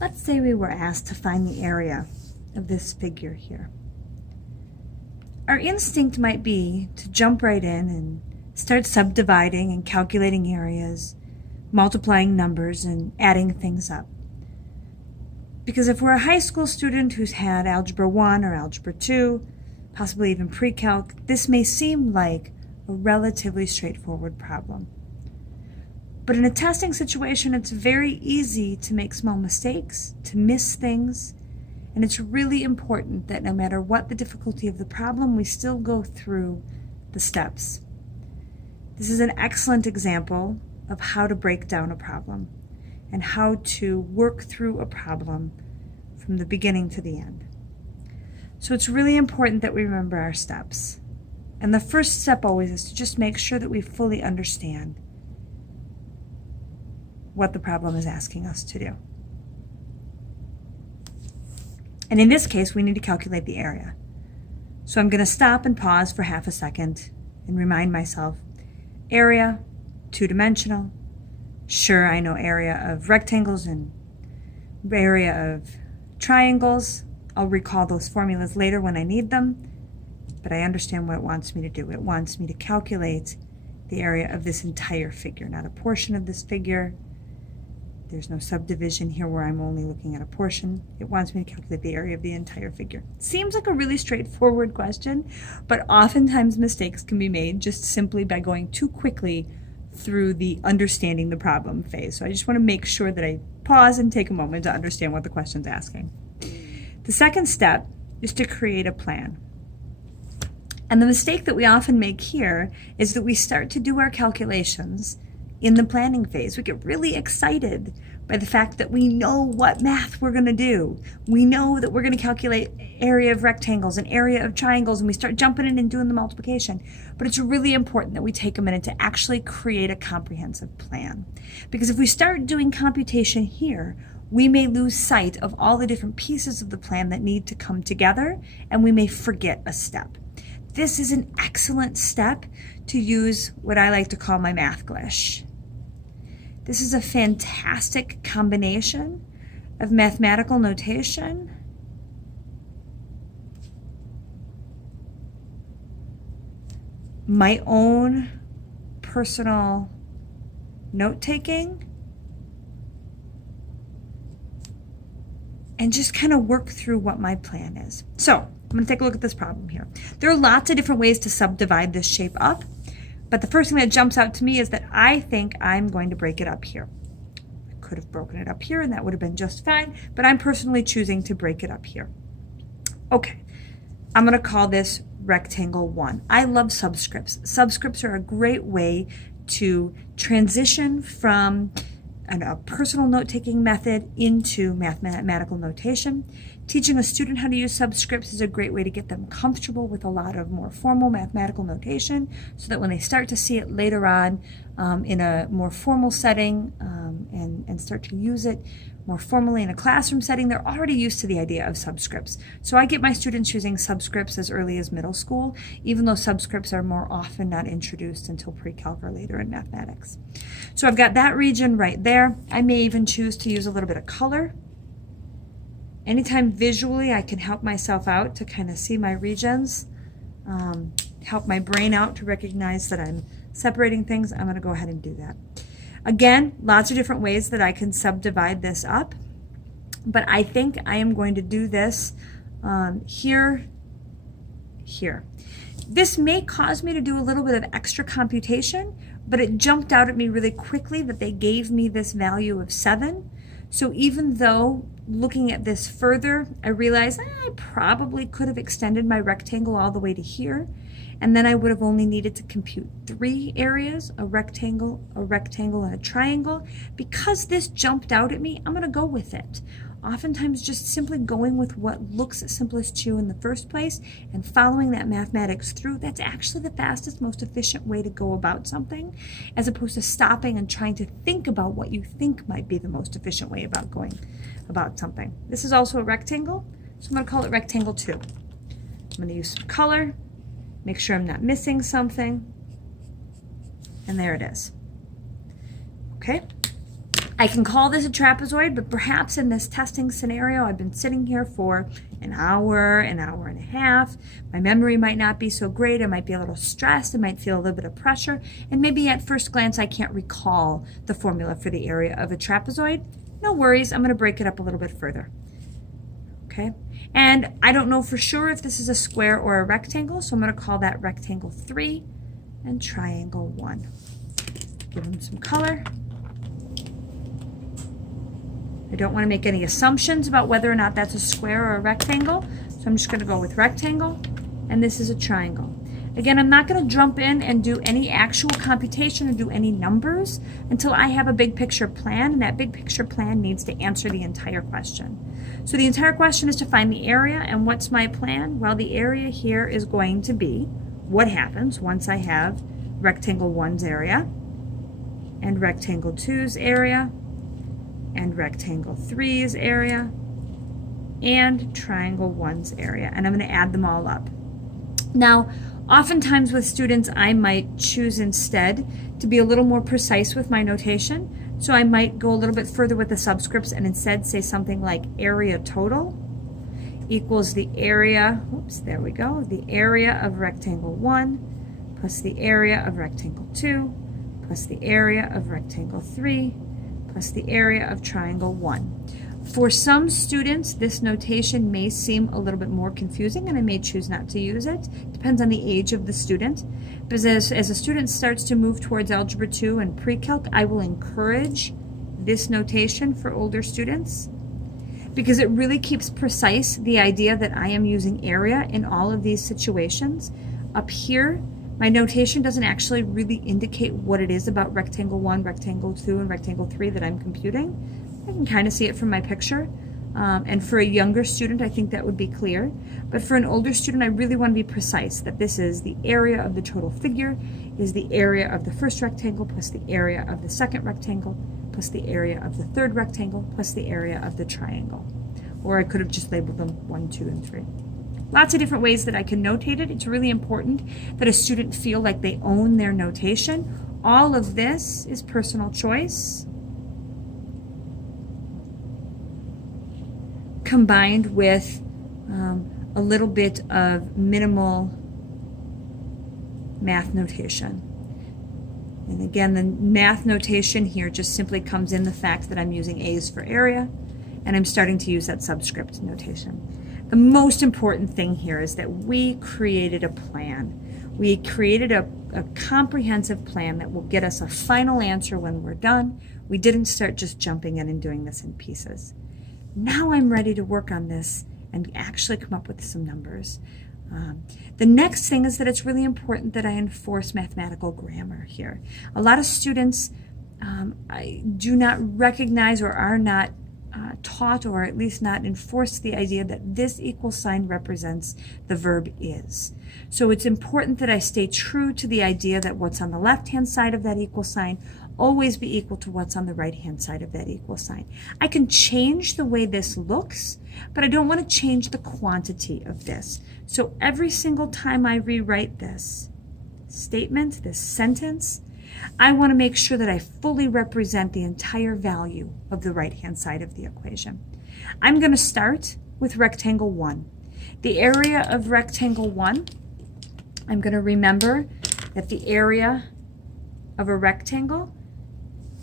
Let's say we were asked to find the area of this figure here. Our instinct might be to jump right in and start subdividing and calculating areas, multiplying numbers and adding things up. Because if we're a high school student who's had Algebra 1 or Algebra 2, possibly even pre-calc, this may seem like a relatively straightforward problem. But in a testing situation, it's very easy to make small mistakes, to miss things, and it's really important that no matter what the difficulty of the problem, we still go through the steps. This is an excellent example of how to break down a problem and how to work through a problem from the beginning to the end. So it's really important that we remember our steps. And the first step always is to just make sure that we fully understand what the problem is asking us to do. And in this case, we need to calculate the area. So I'm going to stop and pause for half a second and remind myself, area, two-dimensional. Sure, I know area of rectangles and area of triangles. I'll recall those formulas later when I need them, but I understand what it wants me to do. It wants me to calculate the area of this entire figure, not a portion of this figure. There's no subdivision here where I'm only looking at a portion. It wants me to calculate the area of the entire figure. Seems like a really straightforward question, but oftentimes mistakes can be made just simply by going too quickly through the understanding the problem phase. So I just want to make sure that I pause and take a moment to understand what the question's asking. The second step is to create a plan. And the mistake that we often make here is that we start to do our calculations in the planning phase. We get really excited by the fact that we know what math we're going to do. We know that we're going to calculate area of rectangles and area of triangles, and we start jumping in and doing the multiplication. But it's really important that we take a minute to actually create a comprehensive plan. Because if we start doing computation here, we may lose sight of all the different pieces of the plan that need to come together, and we may forget a step. This is an excellent step to use what I like to call my math glitch. This is a fantastic combination of mathematical notation my own personal note-taking, and just kind of work through what my plan is. So I'm going to take a look at this problem here. There are lots of different ways to subdivide this shape up, but the first thing that jumps out to me is that I think I'm going to break it up here. I could have broken it up here and that would have been just fine, but I'm personally choosing to break it up here. Okay, I'm going to call this rectangle 1. I love subscripts. Subscripts are a great way to transition from a personal note-taking method into mathematical notation. Teaching a student how to use subscripts is a great way to get them comfortable with a lot of more formal mathematical notation, so that when they start to see it later on in a more formal setting and start to use it more formally in a classroom setting, they're already used to the idea of subscripts. So I get my students using subscripts as early as middle school, even though subscripts are more often not introduced until pre-calc or later in mathematics. So I've got that region right there. I may even choose to use a little bit of color. Anytime visually I can help myself out to kind of see my regions, help my brain out to recognize that I'm separating things, I'm going to go ahead and do that. Again, lots of different ways that I can subdivide this up, but I think I am going to do this here. This may cause me to do a little bit of extra computation, but it jumped out at me really quickly that they gave me this value of 7. So even though looking at this further, I realized I probably could have extended my rectangle all the way to here, and then I would have only needed to compute 3 areas, a rectangle, and a triangle. Because this jumped out at me, I'm going to go with it. Oftentimes just simply going with what looks simplest to you in the first place and following that mathematics through, that's actually the fastest, most efficient way to go about something, as opposed to stopping and trying to think about what you think might be the most efficient way about going about something. This is also a rectangle, so I'm going to call it rectangle 2. I'm going to use some color, make sure I'm not missing something, and there it is. Okay, I can call this a trapezoid, but perhaps in this testing scenario, I've been sitting here for an hour and a half. My memory might not be so great. I might be a little stressed. I might feel a little bit of pressure. And maybe at first glance, I can't recall the formula for the area of a trapezoid. No worries. I'm going to break it up a little bit further. Okay. And I don't know for sure if this is a square or a rectangle, so I'm going to call that rectangle 3 and triangle 1. Give them some color. I don't want to make any assumptions about whether or not that's a square or a rectangle, so I'm just going to go with rectangle, and this is a triangle. Again, I'm not going to jump in and do any actual computation or do any numbers until I have a big picture plan, and that big picture plan needs to answer the entire question. So the entire question is to find the area, and what's my plan? Well, the area here is going to be what happens once I have rectangle 1's area and rectangle 2's area and rectangle 3's area and triangle 1's area, and I'm going to add them all up. Now, oftentimes with students, I might choose instead to be a little more precise with my notation. So I might go a little bit further with the subscripts and instead say something like area total equals the area, oops, there we go, the area of rectangle 1 plus the area of rectangle 2 plus the area of rectangle 3 plus the area of triangle 1. For some students, this notation may seem a little bit more confusing and I may choose not to use it. Depends on the age of the student. But as a student starts to move towards Algebra 2 and Pre-Calc, I will encourage this notation for older students because it really keeps precise the idea that I am using area in all of these situations. Up here, my notation doesn't actually really indicate what it is about rectangle 1, rectangle 2, and rectangle 3 that I'm computing. I can kind of see it from my picture. And for a younger student, I think that would be clear. But for an older student, I really want to be precise that this is the area of the total figure, is the area of the first rectangle plus the area of the second rectangle plus the area of the third rectangle plus the area of the triangle. Or I could have just labeled them 1, 2, and 3. Lots of different ways that I can notate it. It's really important that a student feel like they own their notation. All of this is personal choice, combined with a little bit of minimal math notation. And again, the math notation here just simply comes in the fact that I'm using A's for area, and I'm starting to use that subscript notation. The most important thing here is that we created a plan. We created a comprehensive plan that will get us a final answer when we're done. We didn't start just jumping in and doing this in pieces. Now I'm ready to work on this and actually come up with some numbers. The next thing is that it's really important that I enforce mathematical grammar here. A lot of students do not recognize or are not taught, or at least not enforced, the idea that this equal sign represents the verb is. So it's important that I stay true to the idea that what's on the left-hand side of that equal sign always be equal to what's on the right-hand side of that equal sign. I can change the way this looks, but I don't want to change the quantity of this. So every single time I rewrite this statement, this sentence, I want to make sure that I fully represent the entire value of the right-hand side of the equation. I'm going to start with rectangle 1. The area of rectangle 1, I'm going to remember that the area of a rectangle,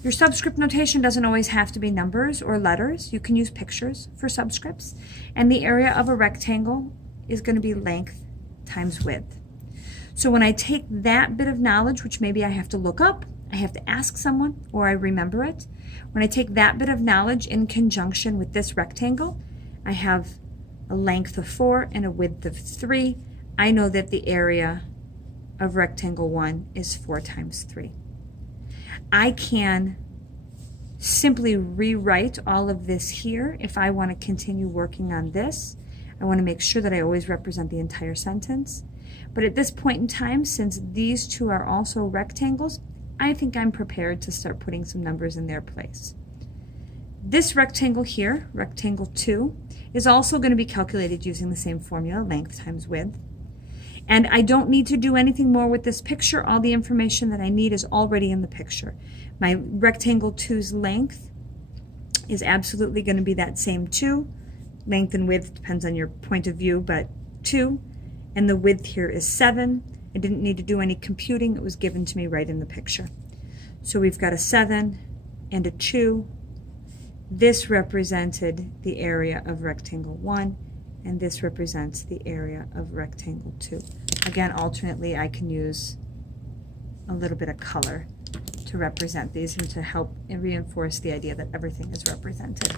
your subscript notation doesn't always have to be numbers or letters. You can use pictures for subscripts. And the area of a rectangle is going to be length times width. So when I take that bit of knowledge, which maybe I have to look up, I have to ask someone, or I remember it, when I take that bit of knowledge in conjunction with this rectangle, I have a length of 4 and a width of 3. I know that the area of rectangle 1 is 4 times 3. I can simply rewrite all of this here if I want to continue working on this. I want to make sure that I always represent the entire sentence. But at this point in time, since these two are also rectangles, I think I'm prepared to start putting some numbers in their place. This rectangle here, rectangle 2, is also going to be calculated using the same formula, length times width. And I don't need to do anything more with this picture. All the information that I need is already in the picture. My rectangle 2's length is absolutely going to be that same 2. Length and width depends on your point of view, but 2. And the width here is 7. I didn't need to do any computing. It was given to me right in the picture. So we've got a 7 and a 2. This represented the area of rectangle 1, and this represents the area of rectangle 2. Again, alternately, I can use a little bit of color to represent these and to help and reinforce the idea that everything is represented.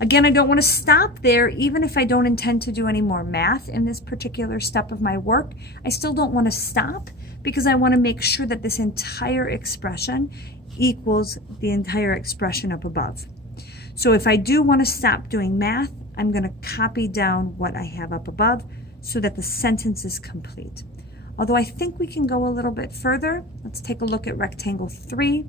Again, I don't want to stop there. Even if I don't intend to do any more math in this particular step of my work, I still don't want to stop, because I want to make sure that this entire expression equals the entire expression up above. So if I do want to stop doing math, I'm going to copy down what I have up above so that the sentence is complete. Although I think we can go a little bit further. Let's take a look at rectangle 3.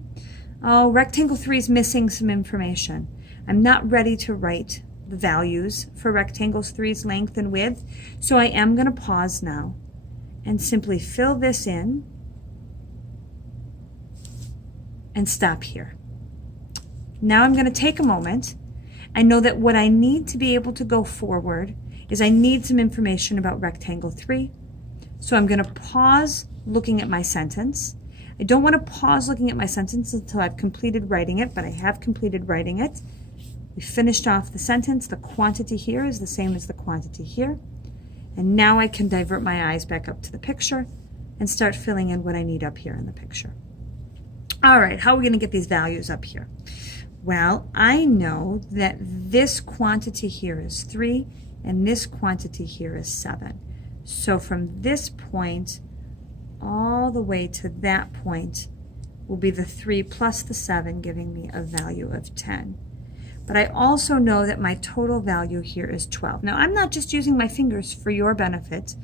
Oh, rectangle 3 is missing some information. I'm not ready to write the values for rectangle 3's length and width, so I am going to pause now and simply fill this in and stop here. Now I'm going to take a moment. I know that what I need to be able to go forward is I need some information about rectangle 3. So I'm going to pause looking at my sentence. I don't want to pause looking at my sentence until I've completed writing it, but I have completed writing it. We finished off the sentence. The quantity here is the same as the quantity here. And now I can divert my eyes back up to the picture and start filling in what I need up here in the picture. All right, how are we going to get these values up here? Well, I know that this quantity here is 3 and this quantity here is 7. So from this point all the way to that point will be the 3 plus the 7, giving me a value of 10. But I also know that my total value here is 12. Now, I'm not just using my fingers for your benefit,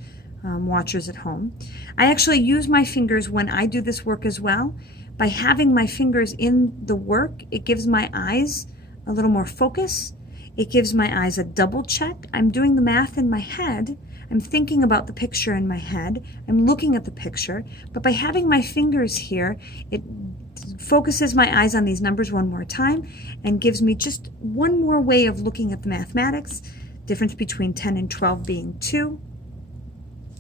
watchers at home. I actually use my fingers when I do this work as well. By having my fingers in the work, it gives my eyes a little more focus. It gives my eyes a double check. I'm doing the math in my head. I'm thinking about the picture in my head. I'm looking at the picture. But by having my fingers here, it focuses my eyes on these numbers one more time and gives me just one more way of looking at the mathematics. Difference between 10 and 12 being 2.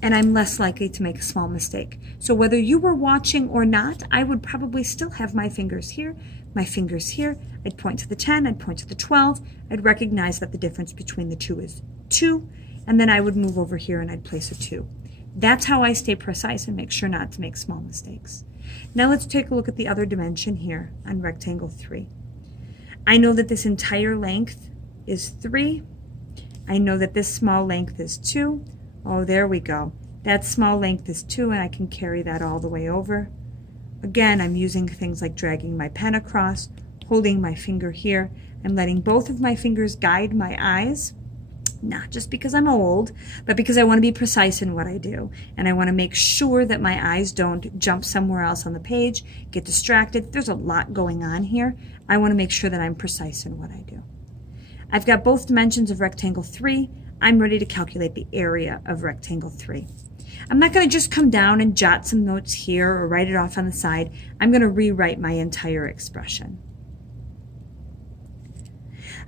And I'm less likely to make a small mistake. So whether you were watching or not, I would probably still have my fingers here, my fingers here. I'd point to the 10, I'd point to the 12. I'd recognize that the difference between the 2 is 2. And then I would move over here and I'd place a 2. That's how I stay precise and make sure not to make small mistakes. Now let's take a look at the other dimension here on rectangle 3. I know that this entire length is 3. I know that this small length is 2. Oh, there we go. That small length is 2, and I can carry that all the way over. Again, I'm using things like dragging my pen across, holding my finger here. I'm letting both of my fingers guide my eyes, not just because I'm old, but because I want to be precise in what I do. And I want to make sure that my eyes don't jump somewhere else on the page, get distracted. There's a lot going on here. I want to make sure that I'm precise in what I do. I've got both dimensions of rectangle 3. I'm ready to calculate the area of rectangle 3. I'm not going to just come down and jot some notes here or write it off on the side. I'm going to rewrite my entire expression.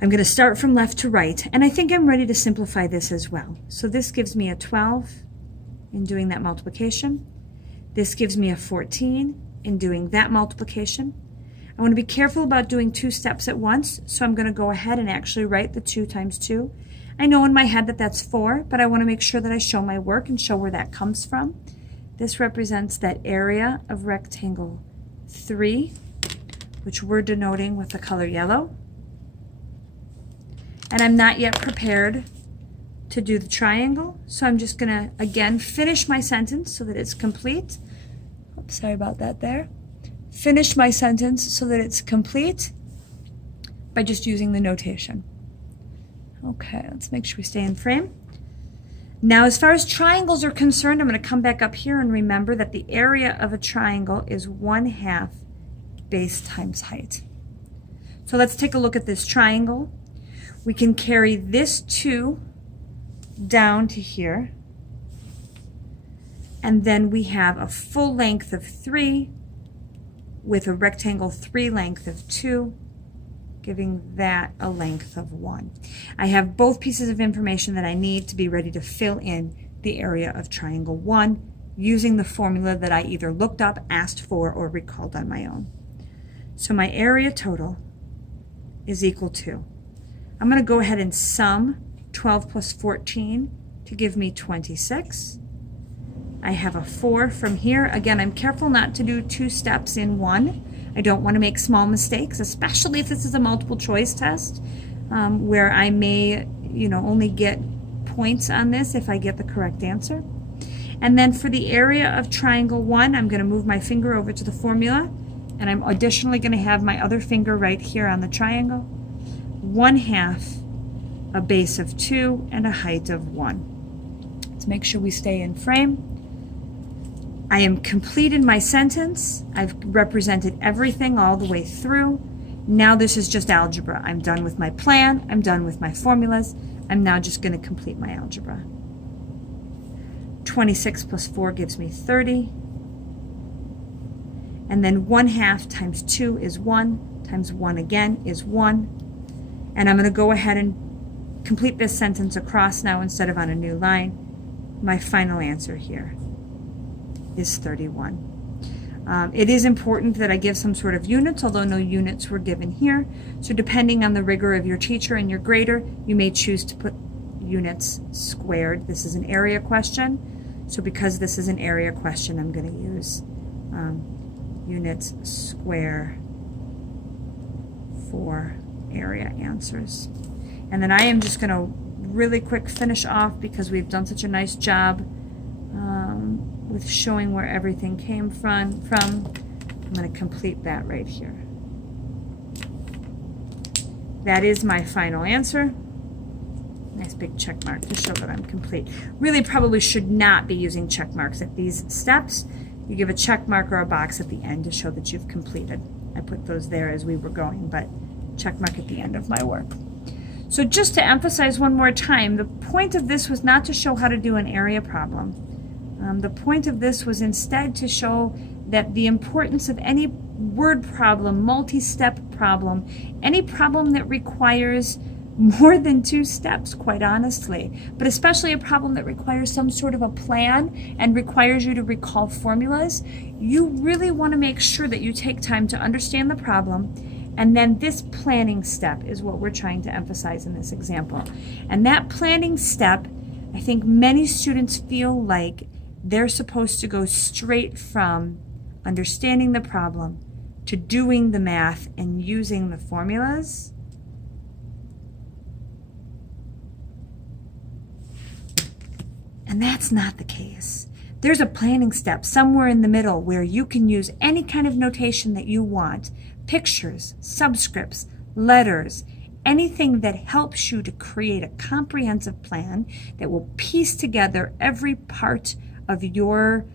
I'm going to start from left to right, and I think I'm ready to simplify this as well. So this gives me a 12 in doing that multiplication. This gives me a 14 in doing that multiplication. I want to be careful about doing 2 steps at once, so I'm going to go ahead and actually write the 2 times 2. I know in my head that that's 4, but I want to make sure that I show my work and show where that comes from. This represents that area of rectangle 3, which we're denoting with the color yellow. And I'm not yet prepared to do the triangle, so I'm just going to, again, finish my sentence so that it's complete. Oops, sorry about that there. Finish my sentence so that it's complete by just using the notation. Okay, let's make sure we stay in frame. Now, as far as triangles are concerned, I'm going to come back up here and remember that the area of a triangle is 1/2 base times height. So let's take a look at this triangle. We can carry this 2 down to here. And then we have a full length of 3 with a rectangle 3 length of 2. giving that a length of 1. I have both pieces of information that I need to be ready to fill in the area of triangle 1 using the formula that I either looked up, asked for, or recalled on my own. So my area total is equal to, I'm going to go ahead and sum 12 plus 14 to give me 26. I have a 4 from here. Again, I'm careful not to do 2 steps in one. I don't want to make small mistakes, especially if this is a multiple choice test, where I may, only get points on this if I get the correct answer. And then for the area of triangle 1, I'm going to move my finger over to the formula, and I'm additionally going to have my other finger right here on the triangle. 1/2 a base of 2 and a height of 1. Let's make sure we stay in frame. I am complete in my sentence. I've represented everything all the way through. Now this is just algebra. I'm done with my plan. I'm done with my formulas. I'm now just going to complete my algebra. 26 plus 4 gives me 30. And then 1/2 times 2 is 1, times 1 again is 1. And I'm going to go ahead and complete this sentence across now instead of on a new line. My final answer here is 31. It is important that I give some sort of units, although no units were given here. So depending on the rigor of your teacher and your grader, you may choose to put units squared. This is an area question. So because this is an area question, I'm going to use units square for area answers. And then I am just going to really quick finish off because we've done such a nice job with showing where everything came from. I'm going to complete that right here. That is my final answer. Nice big check mark to show that I'm complete. Really probably should not be using check marks at these steps. You give a check mark or a box at the end to show that you've completed. I put those there as we were going, but check mark at the end of my work. So just to emphasize one more time, the point of this was not to show how to do an area problem. The point of this was instead to show that the importance of any word problem, multi-step problem, any problem that requires more than 2 steps, quite honestly, but especially a problem that requires some sort of a plan and requires you to recall formulas, you really want to make sure that you take time to understand the problem. And then this planning step is what we're trying to emphasize in this example. And that planning step, I think many students feel like they're supposed to go straight from understanding the problem to doing the math and using the formulas. And that's not the case. There's a planning step somewhere in the middle where you can use any kind of notation that you want. Pictures, subscripts, letters, anything that helps you to create a comprehensive plan that will piece together every part of your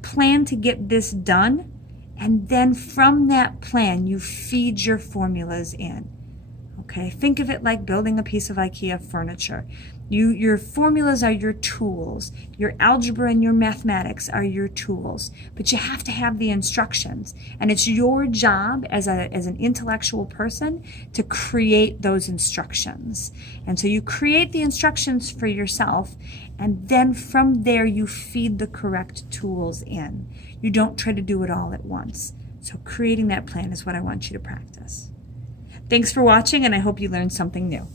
plan to get this done. And then from that plan, you feed your formulas in. Okay, think of it like building a piece of IKEA furniture. Your formulas are your tools. Your algebra and your mathematics are your tools. But you have to have the instructions. And it's your job as an intellectual person to create those instructions. And so you create the instructions for yourself, and then from there you feed the correct tools in. You don't try to do it all at once. So creating that plan is what I want you to practice. Thanks for watching, and I hope you learned something new.